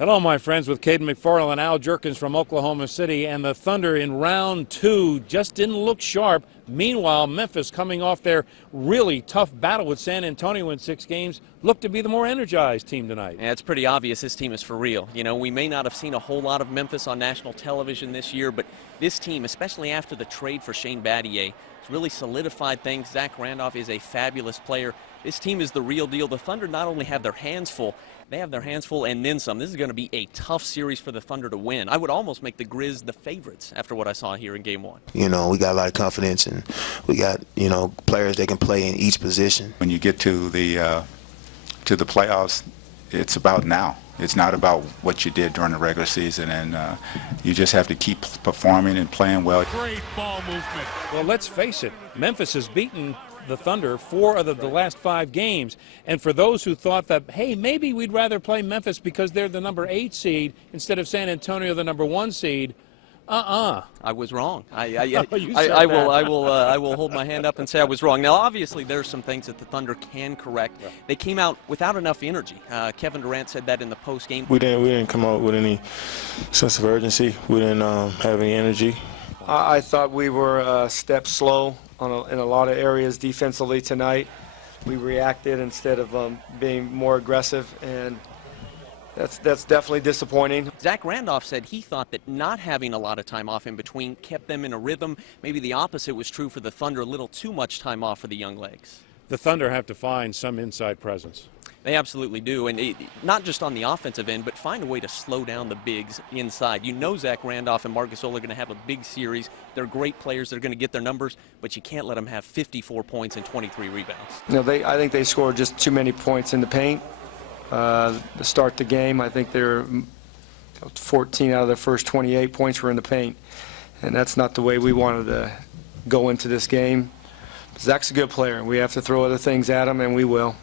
Hello, my friends, with Caden McFarland and Al Jerkins from Oklahoma City, and the Thunder in round two just didn't look sharp. Meanwhile, Memphis, coming off their really tough battle with San Antonio in 6 games, looked to be the more energized team tonight. Yeah, it's pretty obvious this team is for real. You know, we may not have seen a whole lot of Memphis on national television this year, but this team, especially after the trade for Shane Battier, has really solidified things. Zach Randolph is a fabulous player. This team is the real deal. The Thunder not only have their hands full, they have their hands full and then some. This is going to be a tough series for the Thunder to win. I would almost make the Grizz the favorites after what I saw here in Game 1. You know, we got a lot of confidence, and we got, you know, players that can play in each position. When you get to the playoffs, it's about now. It's not about what you did during the regular season, and you just have to keep performing and playing well. Great ball movement. Well, let's face it, Memphis has beaten the Thunder 4 of the last 5 games. And for those who thought that, hey, maybe we'd rather play Memphis because they're the number 8 seed instead of San Antonio, the number 1 seed, I was wrong. I will hold my hand up and say I was wrong. Now, obviously, there's some things that the Thunder can correct. They came out without enough energy. Kevin Durant said that in the post game. We didn't come out with any sense of urgency. We didn't have any energy. I thought we were a step slow in a lot of areas defensively tonight. We reacted instead of being more aggressive, and that's definitely disappointing. Zach Randolph said he thought that not having a lot of time off in between kept them in a rhythm. Maybe the opposite was true for the Thunder, a little too much time off for the young legs. The Thunder have to find some inside presence. They absolutely do, and not just on the offensive end, but find a way to slow down the bigs inside. You know Zach Randolph and Marcus Gasol are going to have a big series. They're great players. They're going to get their numbers, but you can't let them have 54 points and 23 rebounds. You know, I think they scored just too many points in the paint to start the game. I think they're 14 out of their first 28 points were in the paint, and that's not the way we wanted to go into this game. Zach's a good player. We have to throw other things at him, and we will.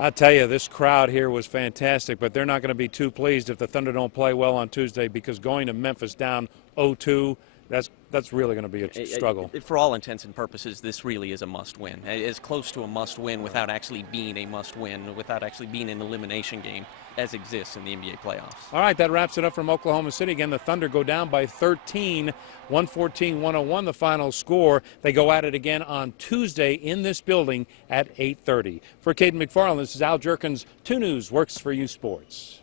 I'll tell you, this crowd here was fantastic, but they're not going to be too pleased if the Thunder don't play well on Tuesday, because going to Memphis down 0-2, that's really going to be a struggle. For all intents and purposes, this really is a must-win. As close to a must-win without actually being a must-win, without actually being an elimination game as exists in the NBA playoffs. All right, that wraps it up from Oklahoma City. Again, the Thunder go down by 13, 114-101 the final score. They go at it again on Tuesday in this building at 8:30. For Caden McFarland, this is Al Jerkins, 2 News Works for You Sports.